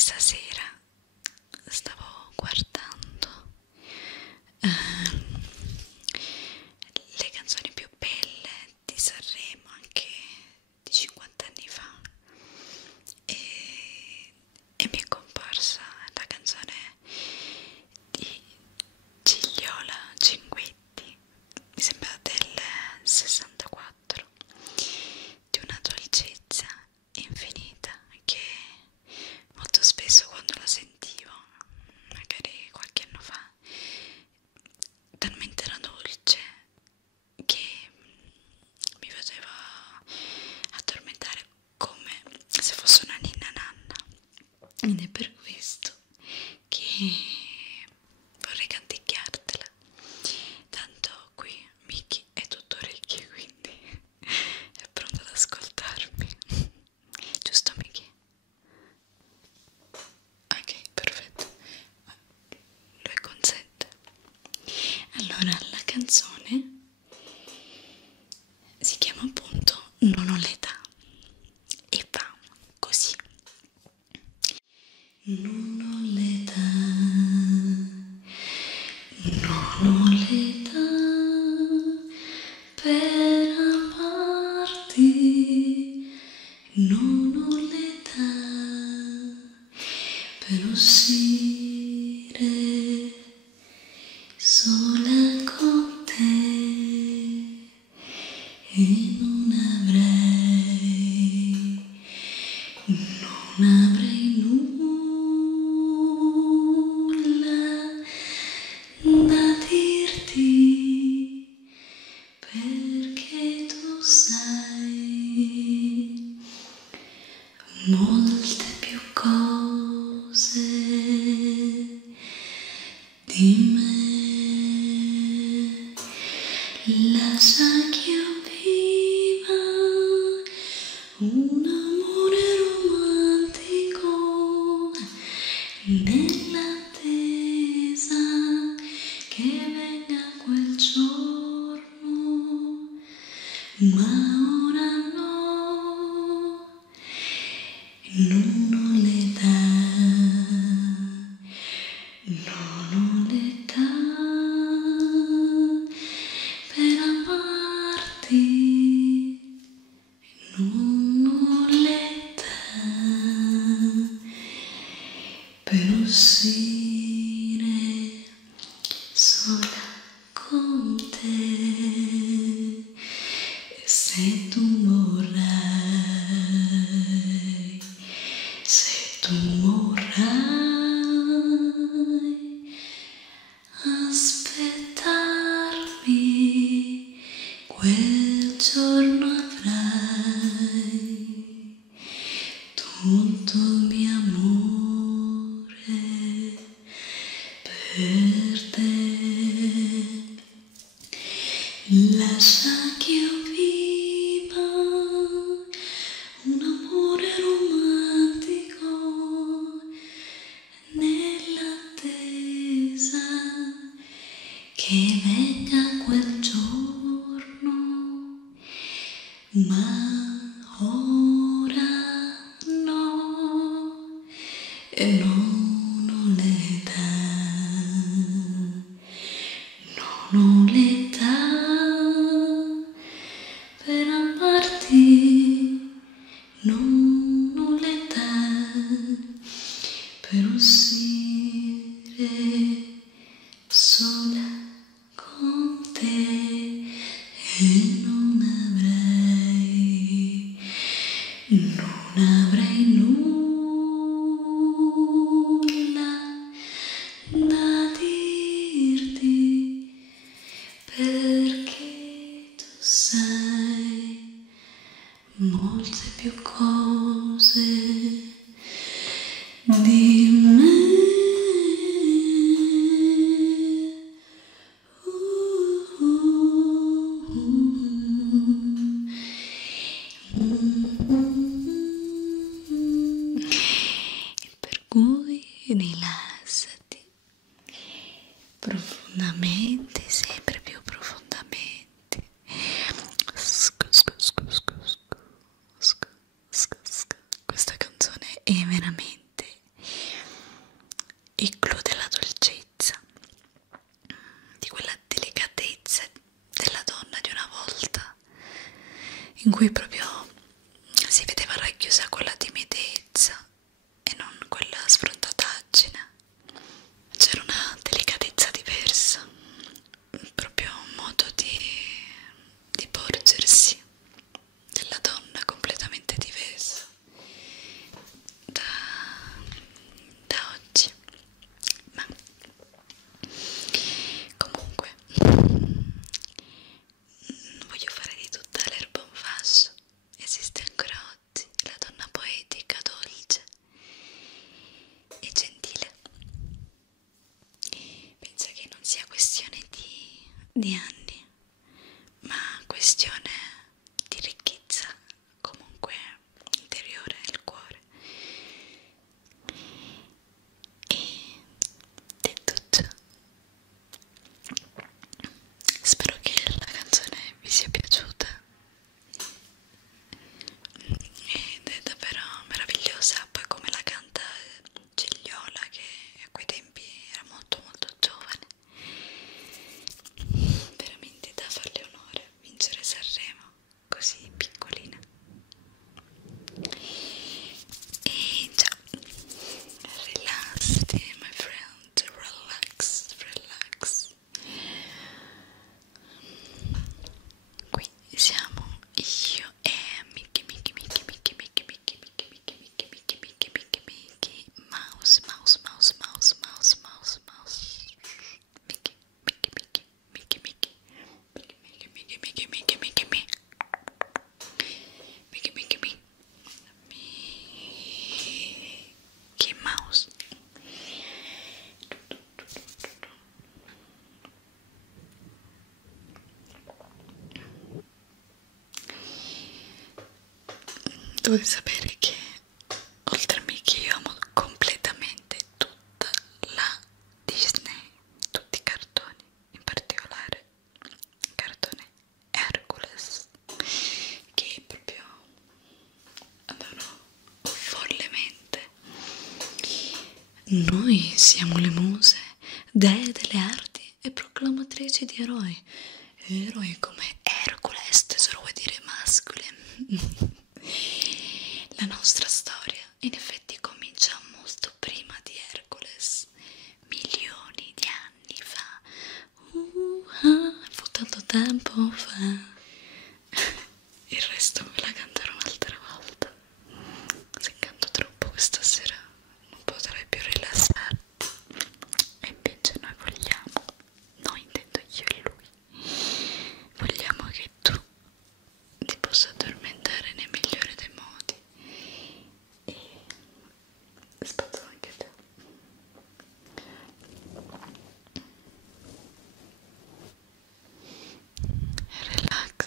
stasera stavo guardando le canzoni più belle di Sanremo, anche di 50 anni fa, e mi è comparsa la canzone di Gigliola Cinquetti, mi sembra del 64, di una dolcezza infinita che molto spesso quando la sentivo, magari qualche anno fa, talmente era dolce che mi faceva addormentare come se fosse una ninna nanna, ed è per questo che vorrei canticchiartela. Tanto qui Miki è tutto orecchie, quindi è pronto ad ascoltarmi. Giusto, Miki? Ok, perfetto. Lui consente. Allora, la canzone si chiama appunto Non ho l'età e va così. Non ho l'età, non ho l'età per amarti, non ho l'età per uscire sola con te, e non avrei nulla da dirti, perché tu sai molte più cose di me. Lascia che io viva un amore romantico nell'attesa che venga quel giorno, ma ora no, non ho l'età, non ho l'età per amarti, non ho l'età per uscire sola con te. E se tu vorrai, se tu vorrai aspettarmi, quel giorno avrai tutto il mio amore per te. Lascia che io viva un amore romantico nell'attesa che venga quel giorno, ma ora no, e non ho l'età, non ho l'età per amarti, non ho l'età per uscire sola con te, e non avrei nulla da dirti, perché tu sai molte più cose di me. Per cui rilassati profondamente, sempre più profondamente. Questa canzone è veramente cui proprio si vedeva racchiusa quella timidezza e non quella sfrontataggine. C'era una delicatezza diversa, proprio un modo di porgersi della donna completamente diverso da oggi. Ma comunque non voglio fare di tutta l'erba un fascio. Esiste ancora oggi la donna poetica, dolce e gentile. Penso che non sia questione di anni, ma questione di ricchezza comunque interiore nel cuore. E detto ciò, spero che la canzone vi sia piaciuta ed è davvero meravigliosa. Poi come la canta Gigliola, che a quei tempi era molto molto giovane, veramente da farle onore vincere Sanremo così piccolina. E già, rilassati my friend, relax, relax. Qui siamo io e Mickey Mickey Mickey Mickey Mickey Mickey Mickey Mickey Mickey Mickey Mickey Mickey Mickey Mouse Mouse Mouse Mouse Mouse Mouse Mouse Mickey Mickey Mickey Mickey Mickey Mickey Mickey Mickey Mickey Mickey Mickey Mickey Mickey Mickey Mouse. Dovete sapere che oltre a Mickey io amo completamente tutta la Disney, tutti i cartoni, in particolare il cartone Hercules, che proprio adoro follemente. Noi siamo le muse, dee delle arti e proclamatrici di eroi. Eroi come Hercules, tesoro vuoi dire mascoli. La nostra storia in effetti comincia molto prima di Hercules, milioni di anni fa. Fu tanto tempo fa. Il resto me la canterò un'altra volta. Se canto troppo questa sera non potrai più rilassarti. E invece noi intendo io e lui, vogliamo che tu ti possa addormentare nel migliore dei modi e spazzo anche te. Relax,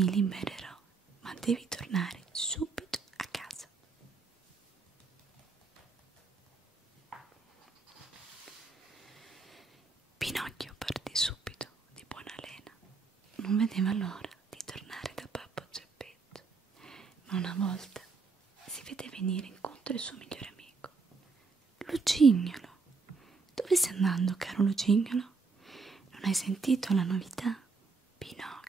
ti libererò, ma devi tornare subito a casa. Pinocchio partì subito di buona lena. Non vedeva l'ora di tornare da Babbo Geppetto, ma una volta si vede venire incontro il suo migliore amico, Lucignolo. Dove stai andando, caro Lucignolo? Non hai sentito la novità? Pinocchio